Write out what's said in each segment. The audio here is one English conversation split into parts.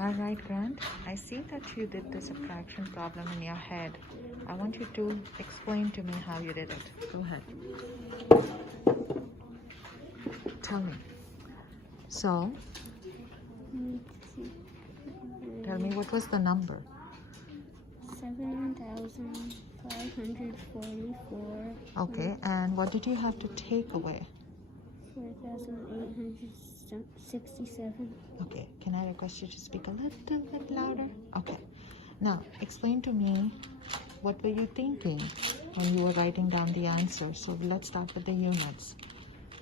Alright, Grant. I see that you did the subtraction problem in your head. I want you to explain to me how you did it. Go ahead. Tell me. So, tell me, what was the number? 7,544. Okay, and what did you have to take away? 4,867. Okay, can I request you to speak a little bit louder? Okay. Now, explain to me, what were you thinking when you were writing down the answer? So let's start with the units.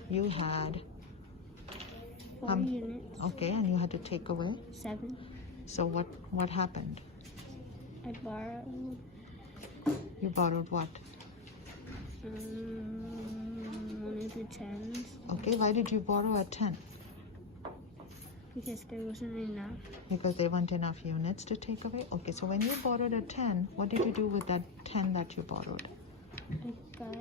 You had 4 units. okay, and you had to take away 7. So what happened? I borrowed You borrowed what? one of the 10s Okay, why did you borrow a 10? because there wasn't enough. Because there weren't enough units to take away. Okay, so when you borrowed a 10, what did you do with that 10 that you borrowed? I got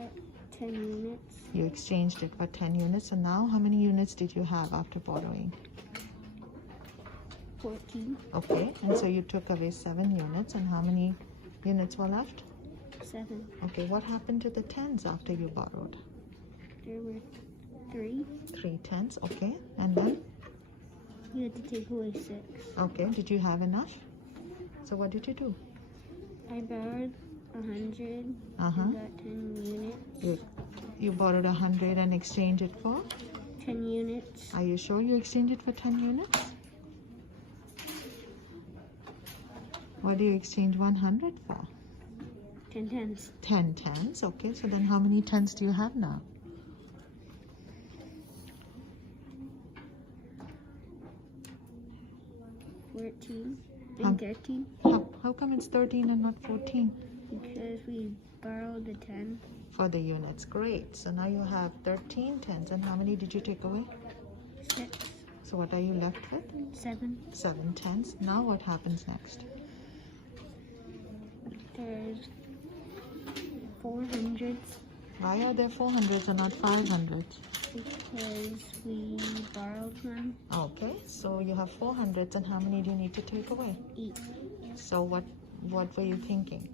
10 units. You exchanged it for 10 units. So now how many units did you have after borrowing? 14. Okay, and so you took away 7 units, and how many units were left? 7. Okay, what happened to the 10s after you borrowed? There were 3. 3 10s, okay, and then? You had to take away 6. Okay, did you have enough? So what did you do? I borrowed 100 Uh-huh. and got 10 units. You borrowed 100 and exchanged it for? 10 units. Are you sure you exchanged it for 10 units? What do you exchange 100 for? 10 tens. 10 10s, okay, so then how many 10s do you have now? 14 and 13 How come it's 13 and not 14? because we borrowed the 10. For the units, great. So now you have 13 10s, and how many did you take away? 6. So what are you left with? 7. 7 10s. Now what happens next? There's 400s Why are there 400s and not 500s? because we borrowed one. Okay, so you have 400s, and how many do you need to take away? 8. So what were you thinking?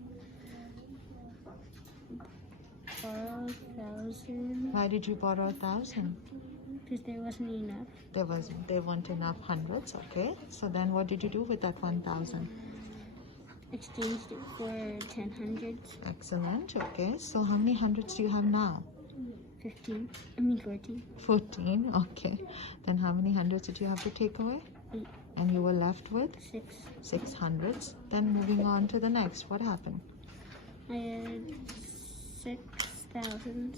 Borrowed 1,000 Why did you borrow 1,000? because there wasn't enough. There weren't enough hundreds, okay? So then what did you do with that 1,000? Exchanged it for 10 hundreds. Excellent, okay. So how many hundreds do you have now? 14. 14, okay. Then how many hundreds did you have to take away? 8. And you were left with? 6. 6 hundreds. Then moving on to the next, what happened? I had 6,000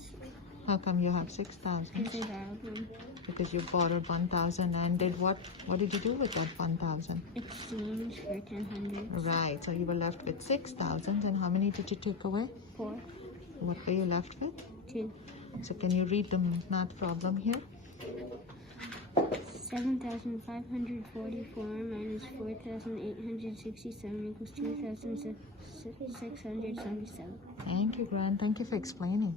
How come you have 6,000? because I borrowed one. Because you borrowed 1,000 and did what? What did you do with that 1,000? Exchange for 10 hundreds. Right, so you were left with 6,000, and how many did you take away? 4. What were you left with? 2. So can you read the math problem here? 7,544 minus 4,867 equals 2,677. Thank you, Grant. Thank you for explaining.